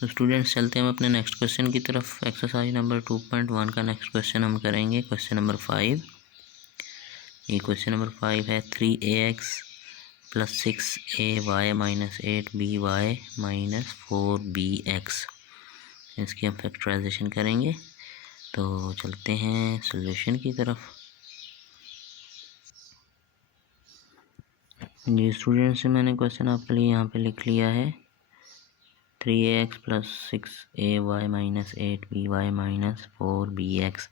तो स्टूडेंट्स चलते हैं हम अपने नेक्स्ट क्वेश्चन की तरफ। एक्सरसाइज नंबर 2.1 का नेक्स्ट क्वेश्चन हम करेंगे क्वेश्चन नंबर 5। ये क्वेश्चन नंबर 5 है 3ax + 6ay - 8by - 4bx। इसकी हम फैक्टराइजेशन करेंगे। तो चलते हैं सॉल्यूशन की तरफ। जी स्टूडेंट्स, मैंने क्वेश्चन आपके लिए यहाँ पे लिख लिया है 3ax + 6ay - 8by - 4bx।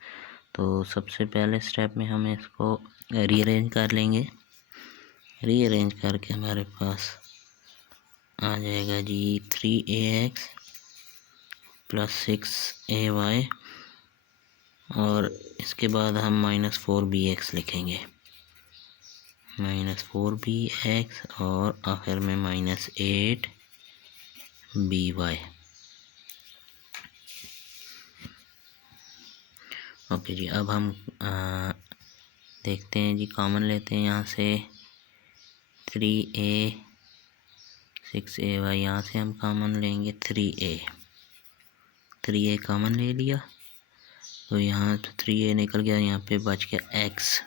तो सबसे पहले स्टेप में हम इसको रीअरेंज कर लेंगे। रीअरेंज करके हमारे पास आ जाएगा जी 3ax + 6ay और इसके बाद हम -4bx लिखेंगे। -4bx और आखिर में -8by। ओके जी, अब हम देखते हैं जी, कॉमन लेते हैं यहाँ से 3a 6ay, यहाँ से हम कॉमन लेंगे 3a कॉमन ले लिया तो यहाँ तो 3a निकल गया, यहाँ पे बच गया x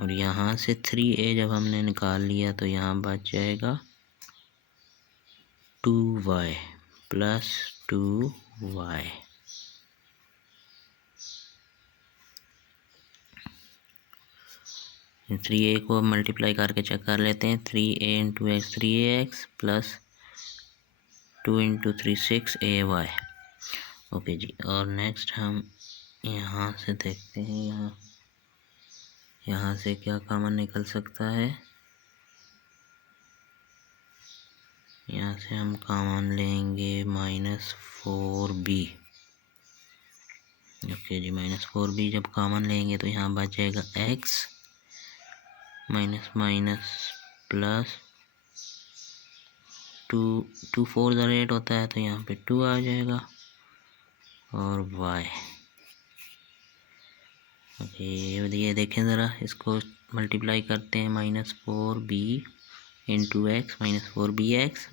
और यहाँ से 3a जब हमने निकाल लिया तो यहाँ बच जाएगा 2y + 2y। तो 3a को मल्टीप्लाई करके चेक कर लेते हैं। 3a × x 3ax + 2 × 3 6ay। Okay जी, और नेक्स्ट हम यहाँ से देखते हैं यहाँ से क्या कॉमन निकल सकता है। यहाँ से हम कॉमन लेंगे -4b। ओके जी, -4b जब कॉमन लेंगे तो यहाँ बच जाएगा x प्लस 2 4 ज़ा 8 होता है तो यहाँ पे 2 आ जाएगा और y। ओके, ये देखें ज़रा, इसको मल्टीप्लाई करते हैं। -4b × x -4bx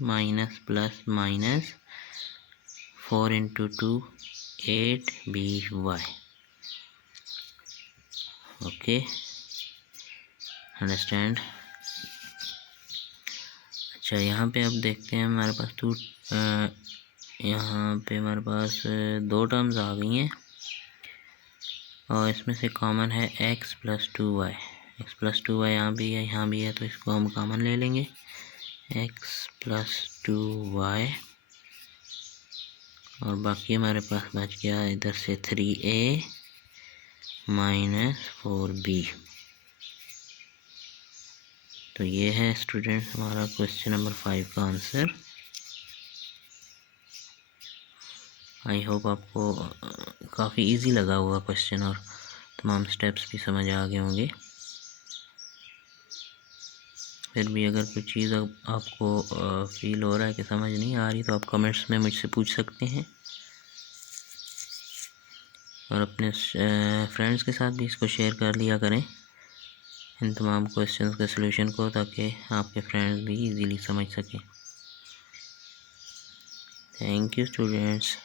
plus -4 × 2 8by। Okay, understand. अच्छा, यहाँ पे अब देखते हैं हमारे पास यहाँ पे हमारे पास 2 टर्म्स आ गई हैं और इसमें से कॉमन है x + 2y। x + 2y यहाँ भी है तो इसको हम कॉमन ले लेंगे। x + 2y और बाकी हमारे पास बच गया इधर से 3a - 4b। तो ये है स्टूडेंट्स हमारा क्वेश्चन नंबर 5 का आंसर। आई होप आपको काफ़ी इजी लगा हुआ क्वेश्चन और तमाम स्टेप्स भी समझ आ गए होंगे। फिर भी अगर कोई चीज़ आपको फील हो रहा है कि समझ नहीं आ रही तो आप कमेंट्स में मुझसे पूछ सकते हैं और अपने फ्रेंड्स के साथ भी इसको शेयर कर लिया करें इन तमाम क्वेश्चंस के सलूशन को, ताकि आपके फ्रेंड्स भी इजीली समझ सकें। Thank you students.